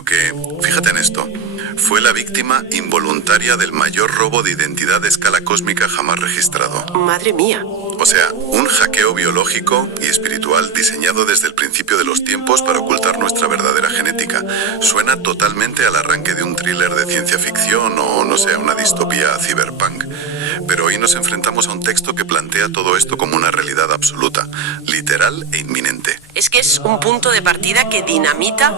sino que, fíjate en esto, fue la víctima involuntaria del mayor robo de identidad de escala cósmica jamás registrado. Madre mía. O sea, un hackeo biológico y espiritual diseñado desde el principio de los tiempos para ocultar nuestra verdadera genética. Suena totalmente al arranque de un thriller de ciencia ficción o, no sé, una distopía cyberpunk. Pero hoy nos enfrentamos a un texto que plantea todo esto como una realidad absoluta, literal e inminente. Es que es un punto de partida que dinamita,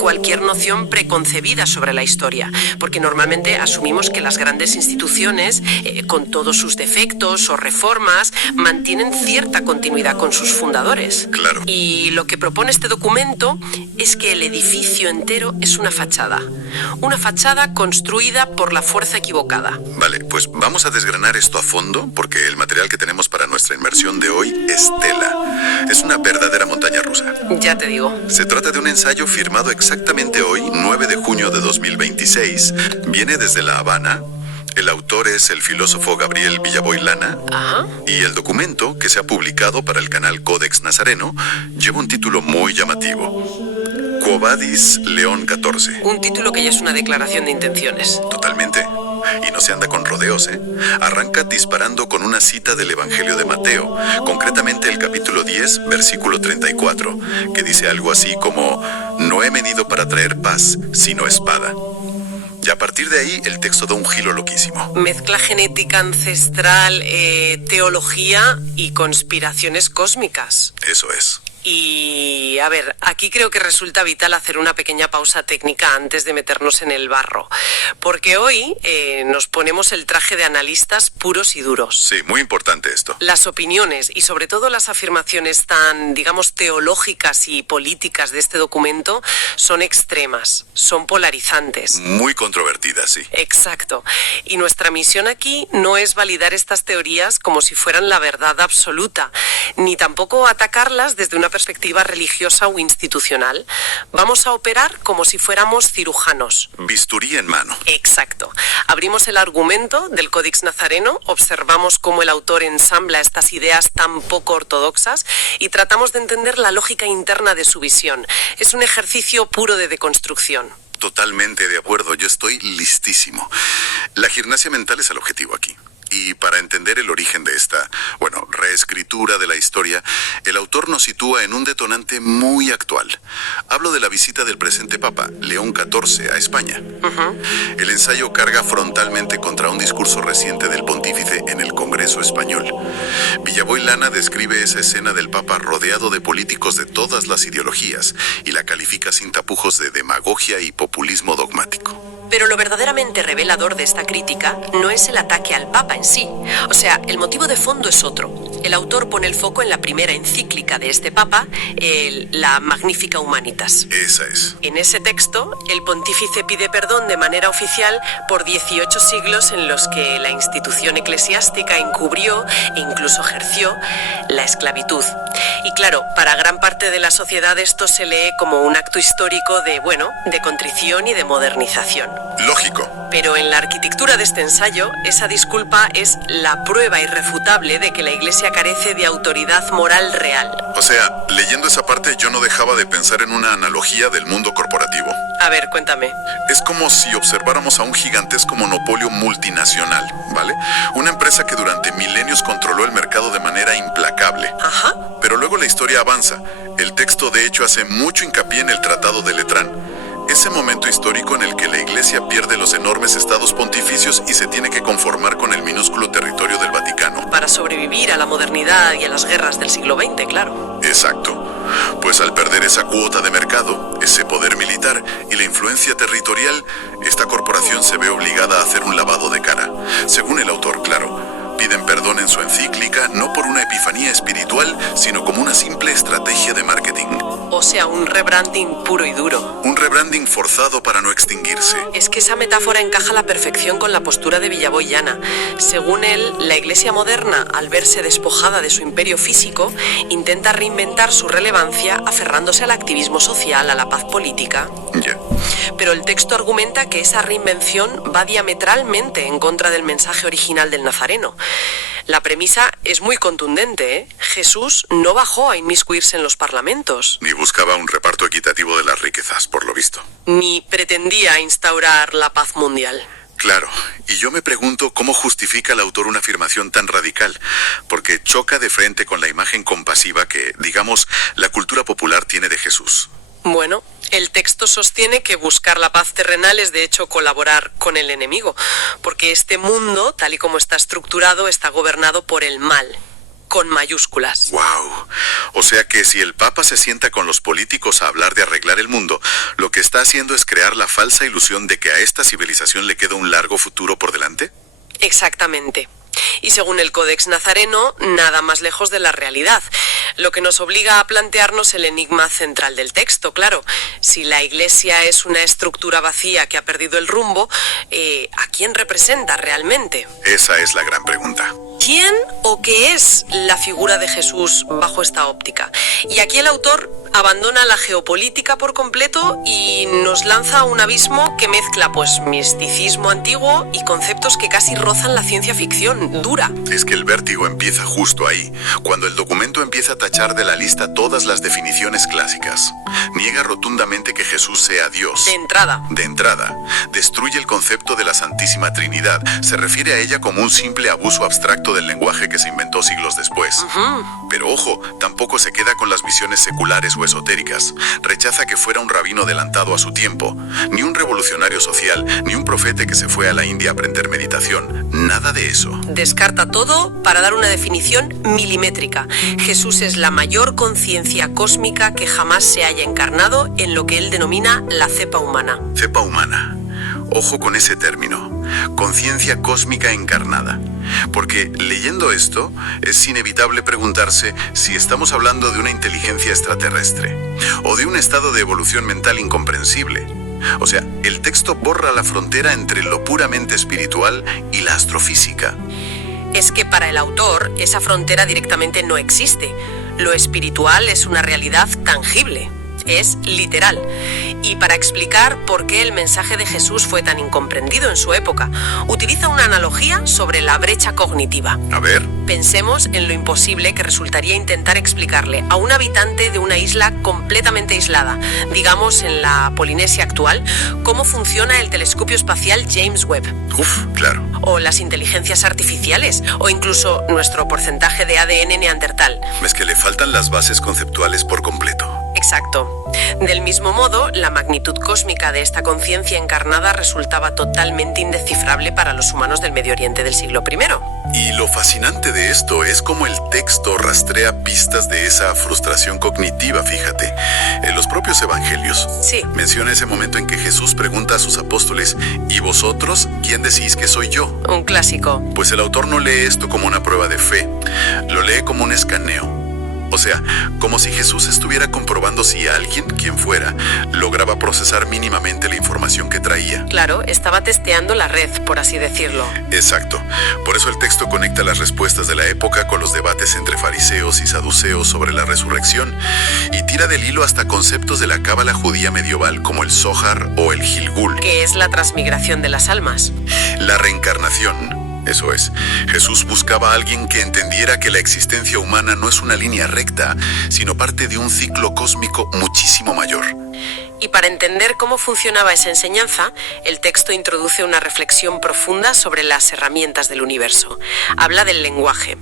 cualquier noción preconcebida sobre la historia, porque normalmente asumimos que las grandes instituciones, con todos sus defectos o reformas, mantienen cierta continuidad con sus fundadores. Claro. Y lo que propone este documento es que el edificio entero es una fachada construida por la fuerza equivocada. Vale, pues vamos a desgranar esto a fondo, porque el material que tenemos para nuestra inmersión de hoy es tela. Es una verdadera montaña rusa. Ya te digo. Se trata de un ensayo firmado exactamente hoy, 9 de junio de 2026. Viene desde La Habana. El autor es el filósofo Gabriel Villaboy Lana. Ajá. Y el documento, que se ha publicado para el canal Codex Nazareno, lleva un título muy llamativo: Quo Vadis León XIV. Un título que ya es una declaración de intenciones. Totalmente. Y no se anda con rodeos, ¿eh? Arranca disparando con una cita del Evangelio de Mateo, concretamente el capítulo 10, versículo 34, que dice algo así como: no he venido para traer paz, sino espada. Y a partir de ahí, el texto da un giro loquísimo. Mezcla genética ancestral, teología y conspiraciones cósmicas. Eso es. Y, a ver, aquí creo que resulta vital hacer una pequeña pausa técnica antes de meternos en el barro, porque hoy nos ponemos el traje de analistas puros y duros. Sí, muy importante esto. Las opiniones y sobre todo las afirmaciones tan, digamos, teológicas y políticas de este documento son extremas, son polarizantes. Muy controvertidas, sí. Exacto. Y nuestra misión aquí no es validar estas teorías como si fueran la verdad absoluta, ni tampoco atacarlas desde una perspectiva religiosa o institucional. Vamos a operar como si fuéramos cirujanos. Bisturí en mano. Exacto. Abrimos el argumento del Codex Nazareno, observamos cómo el autor ensambla estas ideas tan poco ortodoxas y tratamos de entender la lógica interna de su visión. Es un ejercicio puro de deconstrucción. Totalmente de acuerdo, yo estoy listísimo. La gimnasia mental es el objetivo aquí. Y para entender el origen de esta, reescritura de la historia, el autor nos sitúa en un detonante muy actual. Hablo de la visita del presente Papa, León XIV, a España. El ensayo carga frontalmente contra un discurso reciente del pontífice en el Congreso Español. Villaboy Lana describe esa escena del Papa rodeado de políticos de todas las ideologías y la califica sin tapujos de demagogia y populismo dogmático. Pero lo verdaderamente revelador de esta crítica no es el ataque al Papa en sí. O sea, el motivo de fondo es otro. El autor pone el foco en la primera encíclica de este Papa, la Magnifica Humanitas. Esa es. En ese texto, el pontífice pide perdón de manera oficial por 18 siglos en los que la institución eclesiástica encubrió e incluso ejerció la esclavitud. Y claro, para gran parte de la sociedad esto se lee como un acto histórico de contrición y de modernización. Lógico. Pero en la arquitectura de este ensayo, esa disculpa es la prueba irrefutable de que la Iglesia carece de autoridad moral real. O sea, leyendo esa parte yo no dejaba de pensar en una analogía del mundo corporativo. A ver, cuéntame. Es como si observáramos a un gigantesco monopolio multinacional, ¿vale? Una empresa que durante milenios controló el mercado de manera implacable. Ajá. Pero luego la historia avanza. El texto de hecho hace mucho hincapié en el Tratado de Letrán. Ese momento histórico en el que la Iglesia pierde los enormes estados pontificios y se tiene que conformar con el minúsculo territorio del Vaticano. Para sobrevivir a la modernidad y a las guerras del siglo XX, claro. Exacto. Pues al perder esa cuota de mercado, ese poder militar y la influencia territorial, esta corporación se ve obligada a hacer un lavado de cara. Según el autor, claro. Piden perdón en su encíclica no por una epifanía espiritual, sino como una simple estrategia de marketing. O sea, un rebranding puro y duro. Un rebranding forzado para no extinguirse. Es que esa metáfora encaja a la perfección con la postura de Villaboy Lana. Según él, la Iglesia moderna, al verse despojada de su imperio físico, intenta reinventar su relevancia aferrándose al activismo social, a la paz política. Ya. Pero el texto argumenta que esa reinvención va diametralmente en contra del mensaje original del Nazareno. La premisa es muy contundente, ¿eh? Jesús no bajó a inmiscuirse en los parlamentos. Ni buscaba un reparto equitativo de las riquezas, por lo visto. Ni pretendía instaurar la paz mundial. Claro, y yo me pregunto cómo justifica el autor una afirmación tan radical, porque choca de frente con la imagen compasiva que, digamos, la cultura popular tiene de Jesús. Bueno, el texto sostiene que buscar la paz terrenal es de hecho colaborar con el enemigo, porque este mundo, tal y como está estructurado, está gobernado por el mal, con mayúsculas. ¡Wow! O sea que si el Papa se sienta con los políticos a hablar de arreglar el mundo, lo que está haciendo es crear la falsa ilusión de que a esta civilización le queda un largo futuro por delante. Exactamente. Y según el Códex Nazareno, nada más lejos de la realidad, lo que nos obliga a plantearnos el enigma central del texto. Claro, si la Iglesia es una estructura vacía que ha perdido el rumbo, ¿a quién representa realmente? Esa es la gran pregunta. ¿Quién o qué es la figura de Jesús bajo esta óptica? Y aquí el autor abandona la geopolítica por completo y nos lanza a un abismo que mezcla misticismo antiguo y conceptos que casi rozan la ciencia ficción dura. Es que el vértigo empieza justo ahí, cuando el documento empieza a tachar de la lista todas las definiciones clásicas. Niega rotundamente que Jesús sea Dios. De entrada. Destruye el concepto de la Santísima Trinidad. Se refiere a ella como un simple abuso abstracto del lenguaje que se inventó siglos después. Pero ojo, tampoco se queda con las visiones seculares o esotéricas. Rechaza que fuera un rabino adelantado a su tiempo, ni un revolucionario social, ni un profeta que se fue a la India a aprender meditación. Nada de eso. Descarta todo para dar una definición milimétrica. Jesús es la mayor conciencia cósmica que jamás se haya encarnado en lo que él denomina la cepa humana. Cepa humana. Ojo con ese término. Conciencia cósmica encarnada. Porque leyendo esto, es inevitable preguntarse si estamos hablando de una inteligencia extraterrestre o de un estado de evolución mental incomprensible. O sea, el texto borra la frontera entre lo puramente espiritual y la astrofísica. Es que para el autor, esa frontera directamente no existe. Lo espiritual es una realidad tangible. Es literal. Y para explicar por qué el mensaje de Jesús fue tan incomprendido en su época, utiliza una analogía sobre la brecha cognitiva. A ver. Pensemos en lo imposible que resultaría intentar explicarle a un habitante de una isla completamente aislada, digamos en la Polinesia actual, cómo funciona el telescopio espacial James Webb. Claro. O las inteligencias artificiales, o incluso nuestro porcentaje de ADN neandertal. Es que le faltan las bases conceptuales por completo. Exacto. Del mismo modo, la magnitud cósmica de esta conciencia encarnada resultaba totalmente indescifrable para los humanos del Medio Oriente del siglo I. Y lo fascinante de esto es cómo el texto rastrea pistas de esa frustración cognitiva, fíjate. En los propios evangelios. Sí. Menciona ese momento en que Jesús pregunta a sus apóstoles, ¿y vosotros quién decís que soy yo? Un clásico. Pues el autor no lee esto como una prueba de fe, lo lee como un escaneo. O sea, como si Jesús estuviera comprobando si alguien, quien fuera, lograba procesar mínimamente la información que traía. Claro, estaba testeando la red, por así decirlo. Exacto. Por eso el texto conecta las respuestas de la época con los debates entre fariseos y saduceos sobre la resurrección y tira del hilo hasta conceptos de la cábala judía medieval como el Zohar o el Gilgul. Que es la transmigración de las almas. La reencarnación. Eso es, Jesús buscaba a alguien que entendiera que la existencia humana no es una línea recta, sino parte de un ciclo cósmico muchísimo mayor. Y para entender cómo funcionaba esa enseñanza, el texto introduce una reflexión profunda sobre las herramientas del universo. Habla del lenguaje.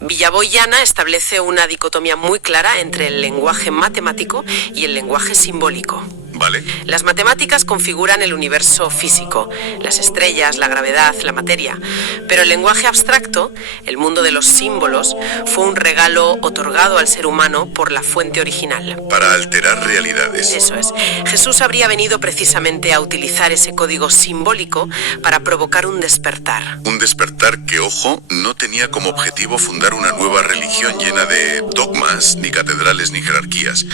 Villaboy Llana establece una dicotomía muy clara entre el lenguaje matemático y el lenguaje simbólico. ¿Vale? Las matemáticas configuran el universo físico, las estrellas, la gravedad, la materia. Pero el lenguaje abstracto, el mundo de los símbolos, fue un regalo otorgado al ser humano por la fuente original. Para alterar realidades. Eso es. Jesús habría venido precisamente a utilizar ese código simbólico para provocar un despertar. Un despertar que, ojo, no tenía como objetivo fundar una nueva religión llena de dogmas, ni catedrales, ni jerarquías.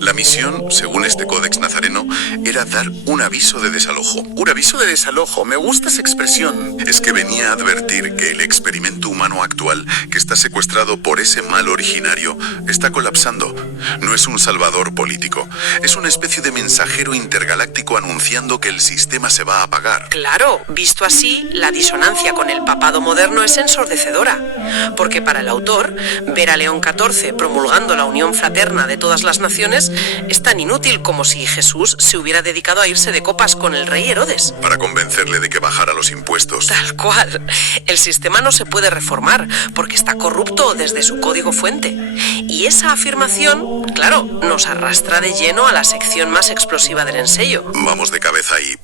La misión, según este Códex Nazareno, Nazareno era dar un aviso de desalojo. Un aviso de desalojo, me gusta esa expresión. Es que venía a advertir que el experimento humano actual, que está secuestrado por ese mal originario, está colapsando. No es un salvador político, es una especie de mensajero intergaláctico anunciando que el sistema se va a apagar. Claro, visto así, la disonancia con el papado moderno es ensordecedora, porque para el autor, ver a León XIV promulgando la unión fraterna de todas las naciones es tan inútil como si Jesús se hubiera dedicado a irse de copas con el rey Herodes. Para convencerle de que bajara los impuestos. Tal cual. El sistema no se puede reformar porque está corrupto desde su código fuente. Y esa afirmación, claro, nos arrastra de lleno a la sección más explosiva del ensayo. Vamos de cabeza ahí.